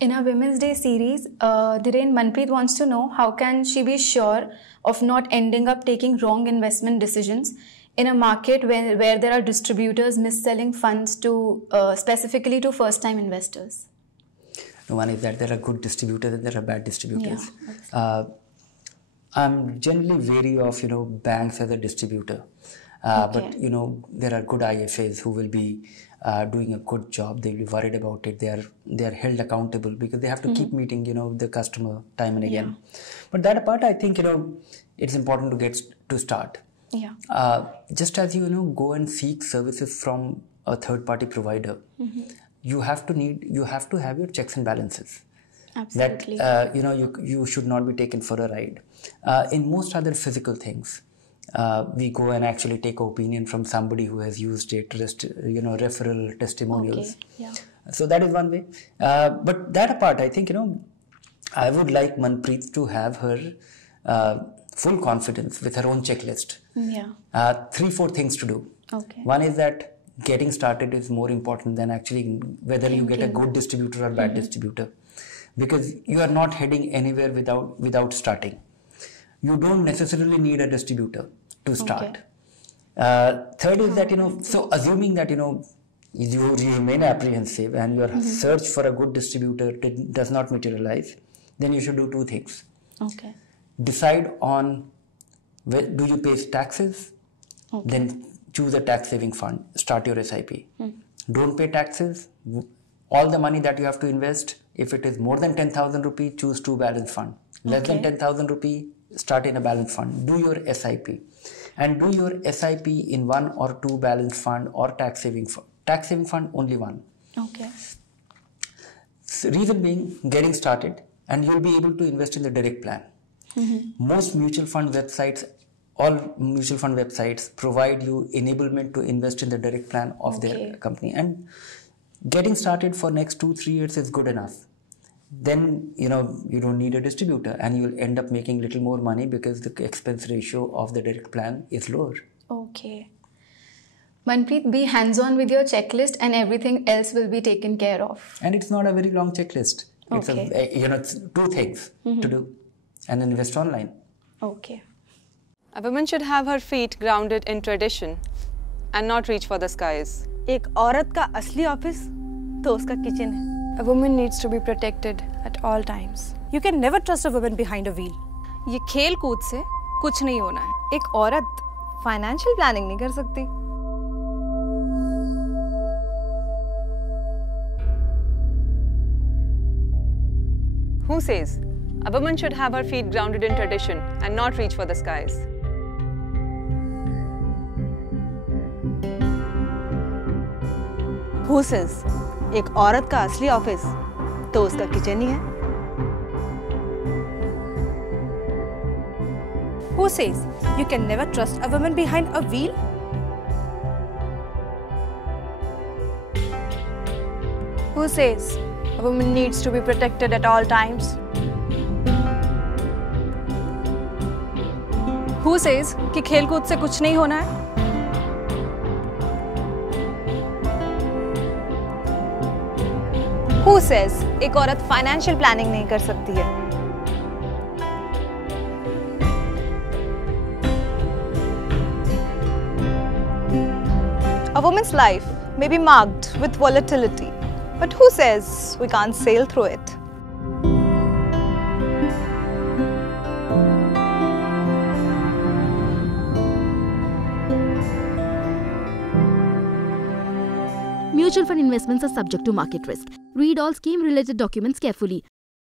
In our Women's Day series, Dhiren, Manpreet wants to know how can she be sure of not ending up taking wrong investment decisions in a market where there are distributors mis-selling funds to specifically to first-time investors. One is that there are good distributors and there are bad distributors. Yeah, I'm generally wary of banks as a distributor, but there are good IFAs who will be doing a good job. They'll be worried about it. They are held accountable because they have to keep meeting the customer time and again. But that apart, I think it's important to get to start. Yeah. Just as you go and seek services from a third-party provider, you have to have your checks and balances. Absolutely. That you should not be taken for a ride. In most other physical things, we go and actually take an opinion from somebody who has used it, referral testimonials. Okay. Yeah. So that is one way. But that apart, I think I would like Manpreet to have her full confidence with her own checklist. Yeah. 3-4 things to do. Okay. One is that getting started is more important than actually whether you get a good distributor or bad distributor, because you are not heading anywhere without starting. You don't necessarily need a distributor to start. Okay. Third is that so assuming that you remain apprehensive and your search for a good distributor does not materialize, then you should do 2 things. Okay. Decide on do you pay taxes, then choose a tax saving fund, start your SIP. Don't pay taxes. All the money that you have to invest, if it is more than 10,000 rupee, choose 2 balance fund. Less than 10,000 rupee, start in a balance fund. Do your SIP. And do your SIP in 1 or 2 balance fund or tax saving fund. Tax saving fund, only 1. Okay. Reason being, getting started, and you'll be able to invest in the direct plan. Most mutual fund websites, all mutual fund websites provide you enablement to invest in the direct plan of their company. And getting started for next 2-3 years is good enough. Then you don't need a distributor, and you'll end up making little more money because the expense ratio of the direct plan is lower. Okay. Manpreet, be hands-on with your checklist and everything else will be taken care of. And it's not a very long checklist. It's it's 2 things to do, and invest online. Okay. A woman should have her feet grounded in tradition and not reach for the skies. एक औरत का असली office तो उसका kitchen है. A woman needs to be protected at all times. You can never trust a woman behind a wheel. ये खेल कूद से कुछ नहीं होना है. एक औरत फाइनेंशियल प्लानिंग नहीं कर सकती. Who says a woman should have her feet grounded in tradition and not reach for the skies? Who says एक औरत का असली ऑफिस तो उसका किचन ही है? Who says you can never trust a woman behind a wheel? Who says a woman needs to be protected at all times? Who says कि खेल कूद से कुछ नहीं होना है? Who says एक औरत फाइनेंशियल प्लानिंग नहीं कर सकती है? A woman's life may be marked with volatility, but who says we can't sail through it? Mutual fund investments are subject to market risk. Read all scheme-related documents carefully.